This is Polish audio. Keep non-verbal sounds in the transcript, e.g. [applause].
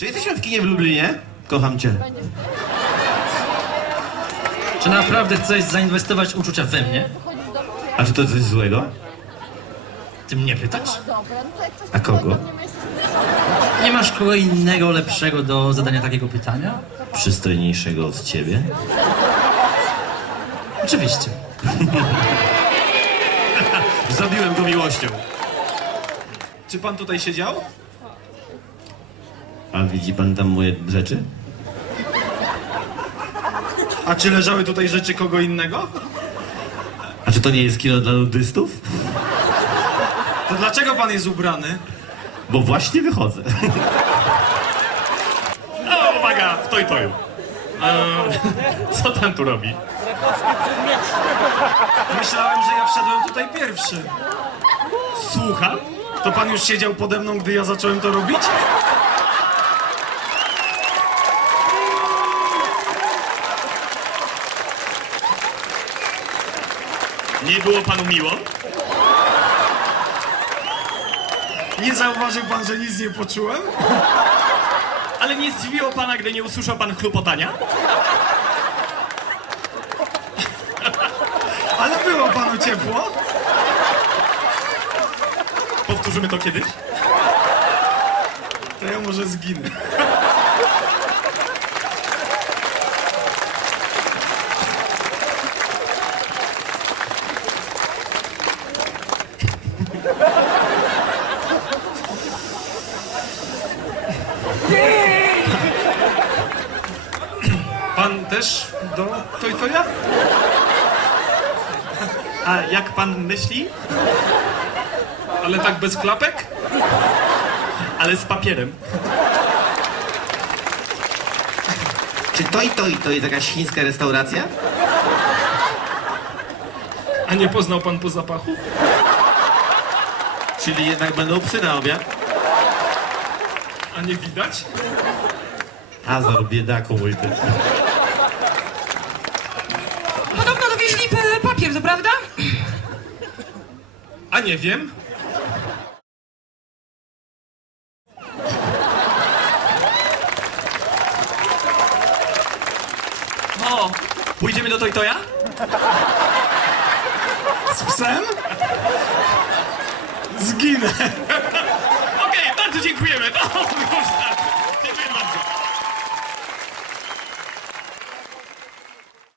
Czy jesteśmy w kinie w Lublinie? Kocham cię. Czy naprawdę chcesz zainwestować uczucia we mnie? A czy to coś złego? Ty mnie pytasz? A kogo? Nie masz kogo innego lepszego do zadania takiego pytania? Przystojniejszego od ciebie? Oczywiście. [laughs] Zabiłem go miłością. Czy pan tutaj siedział? A widzi pan tam moje rzeczy? A czy leżały tutaj rzeczy kogo innego? A czy to nie jest kino dla nudystów? To dlaczego pan jest ubrany? Bo właśnie wychodzę. O, uwaga, w toj toju. Eee, co pan tu robi? Myślałem, że ja wszedłem tutaj pierwszy. Słucham? To pan już siedział pode mną, gdy ja zacząłem to robić? Nie było panu miło? Nie zauważył pan, że nic nie poczułem? Ale nie zdziwiło pana, gdy nie usłyszał pan chlupotania? Ale było panu ciepło? Powtórzymy to kiedyś? To ja może zginę. Pan też do Tojtoja? A jak pan myśli? Ale tak bez klapek? Ale z papierem. Czy to i to i to jest jakaś chińska restauracja? A nie poznał pan po zapachu? Czyli jednak będą psy na obiad? A nie widać? Azor, biedaku mój ty. P- papier, to prawda? A nie wiem. O, pójdziemy do Tojtoja? Z psem? Zginę. Okej, bardzo dziękujemy.